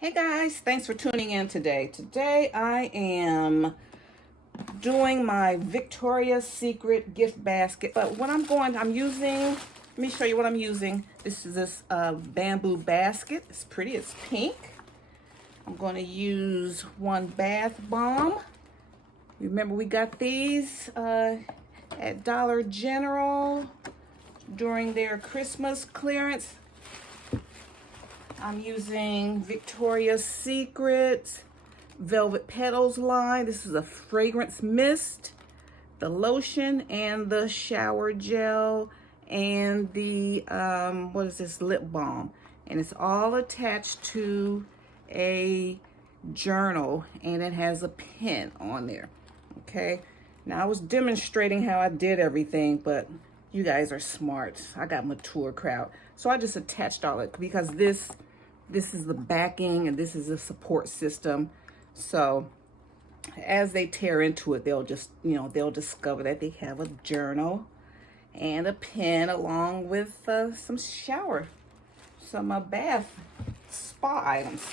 Hey guys, thanks for tuning in today. Today I am doing my Victoria's Secret gift basket. But what I'm using, let me show you what I'm using. This is this bamboo basket. It's pretty, it's pink. I'm going to use one bath bomb. Remember we got these at Dollar General during their Christmas clearance. I'm using Victoria's Secret Velvet Petals line. This is a fragrance mist, the lotion, and the shower gel, and the, what is this, lip balm. And it's all attached to a journal, and it has a pen on there, okay? Now, I was demonstrating how I did everything, but you guys are smart. I got mature crowd. So I just attached all it because this is the backing and this is the support system. So as they tear into it, they'll just, they'll discover that they have a journal and a pen along with some bath spa items.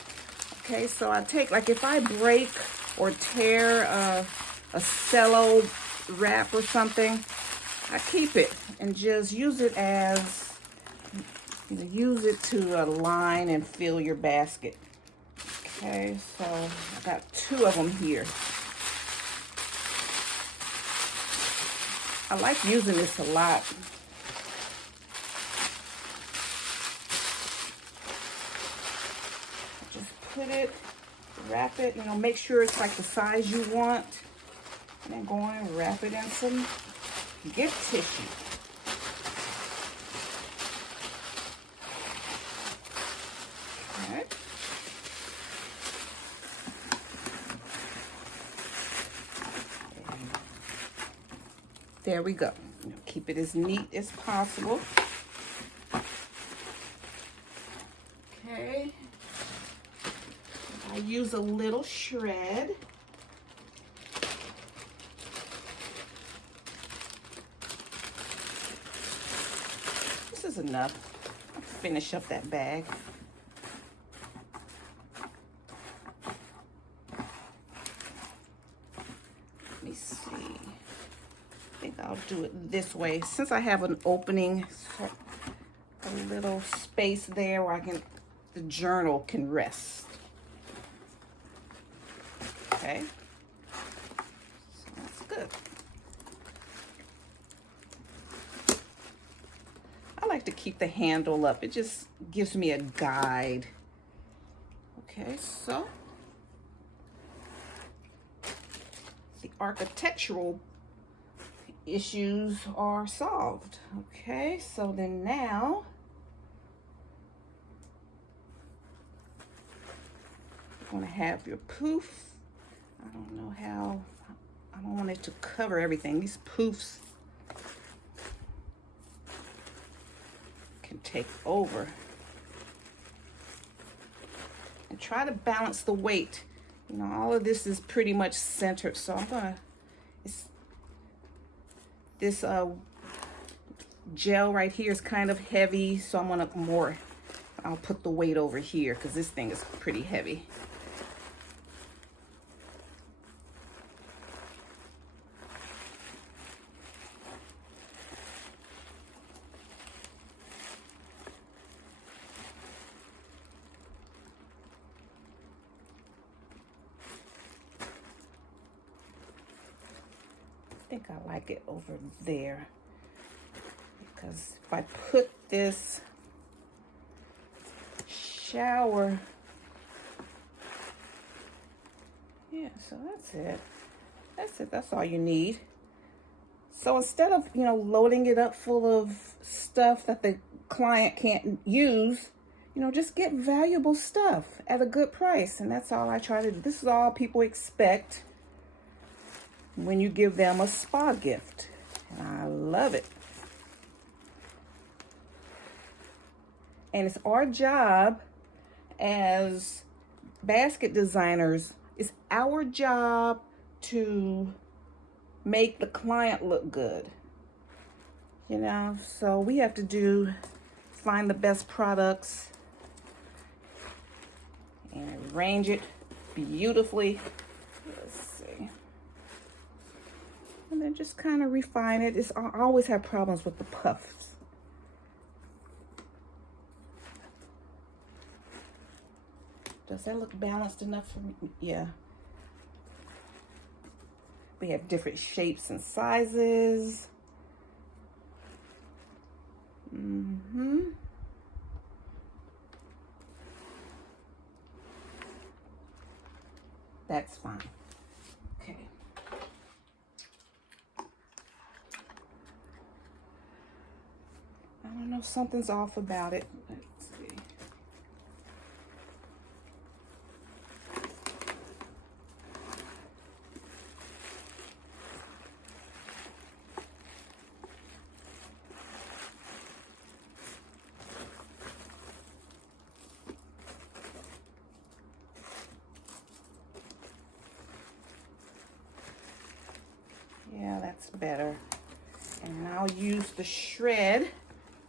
Okay, so I take, like if I break or tear a cello wrap or something, I keep it and just use it as, use it to line and fill your basket. Okay, so I got 2 of them here. I like using this a lot. Just put it, wrap it, make sure it's like the size you want. And then go on and wrap it in some gift tissue. There we go. Keep it as neat as possible. Okay. I use a little shred. This is enough. I'll finish up that bag. Let me see. I think I'll do it this way. Since I have an opening, a little space there where the journal can rest. Okay, so that's good. I like to keep the handle up. It just gives me a guide. Okay, so the architectural issues are solved. Okay, so then now you're going to have your poof. I don't know how, I don't want it to cover everything. These poofs can take over. And try to balance the weight. All of this is pretty much centered, so I'm gonna, this gel right here is kind of heavy, so I'm gonna I'll put the weight over here because this thing is pretty heavy. I think I like it over there because if I put this shower, yeah, so that's it. That's all you need. So instead of, loading it up full of stuff that the client can't use, just get valuable stuff at a good price. And that's all I try to do. This is all people expect when you give them a spa gift. And I love it. And it's our job as basket designers, it's our job to make the client look good. So we have to find the best products and arrange it beautifully. Let's see. And then just kind of refine it. I always have problems with the puffs. Does that look balanced enough for me? Yeah. We have different shapes and sizes. That's fine. Okay. I don't know, something's off about it. Let's see. Yeah, that's better. And I'll use the shred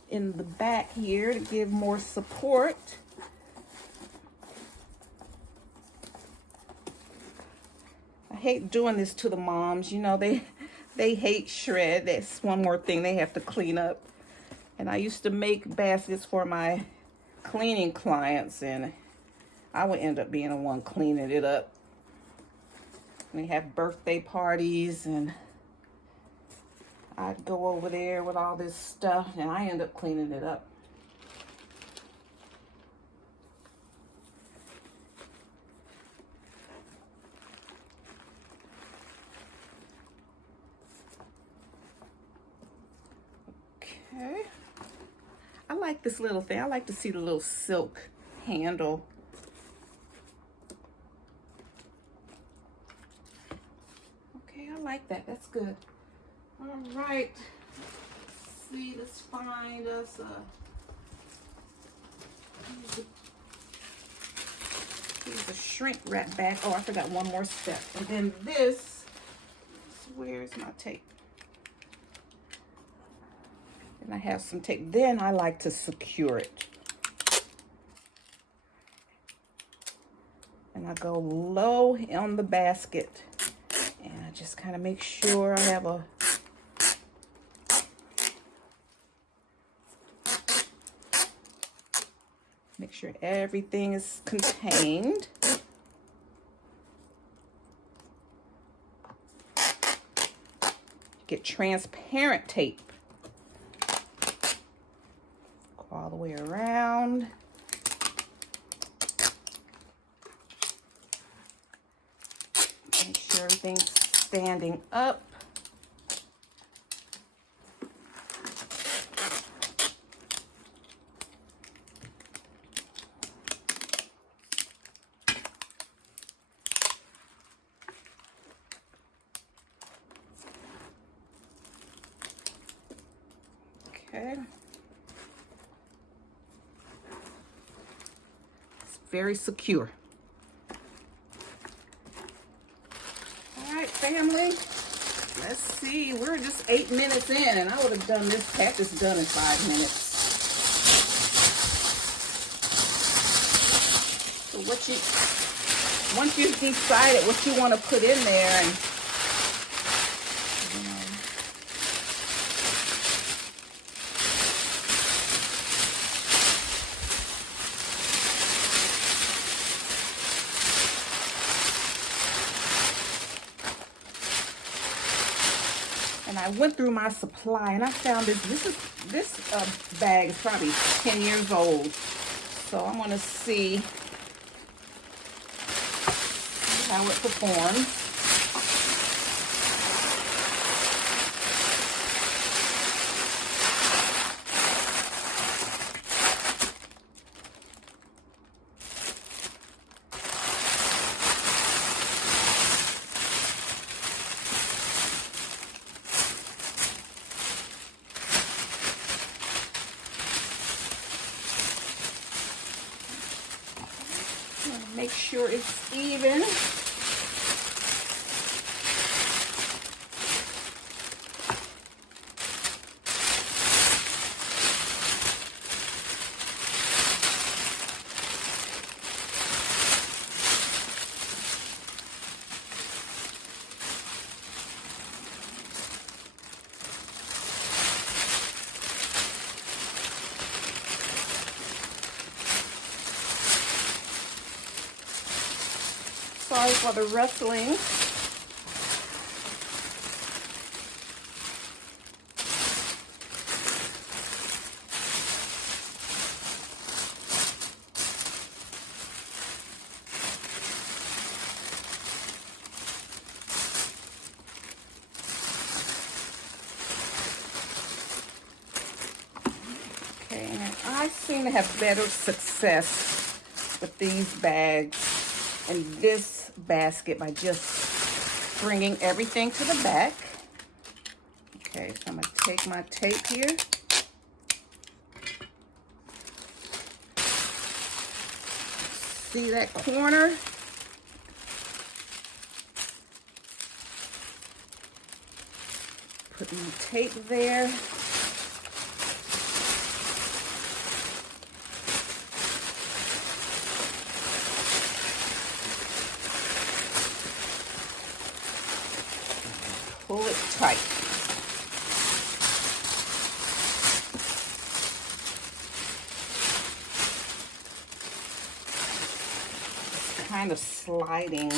in the back here to give more support. I hate doing this to the moms. You know, they hate shred. That's one more thing they have to clean up. And I used to make baskets for my cleaning clients, and I would end up being the one cleaning it up. We have birthday parties, and I'd go over there with all this stuff, and I end up cleaning it up. Okay. I like this little thing. I like to see the little silk handle. Okay, I like that. That's good. All right, let's see, let's find us here's a shrink wrap back. Oh, I forgot one more step. And then this, where's my tape? And I have some tape. Then I like to secure it. And I go low on the basket. And I just kind of make sure I have a make sure everything is contained. Get transparent tape. Go all the way around. Make sure everything's standing up. Okay. It's very secure. All right, family. Let's see. We're just 8 minutes in, and I would have done this package done in 5 minutes. So once you've decided what you want to put in there, and I went through my supply, and I found this bag is probably 10 years old. So I'm going to see how it performs. Make sure it's even. Sorry for the rustling. Okay, and I seem to have better success with these bags in this basket by just bringing everything to the back. Okay, so I'm going to take my tape here. See that corner? Put my tape there. Pull it tight. It's kind of sliding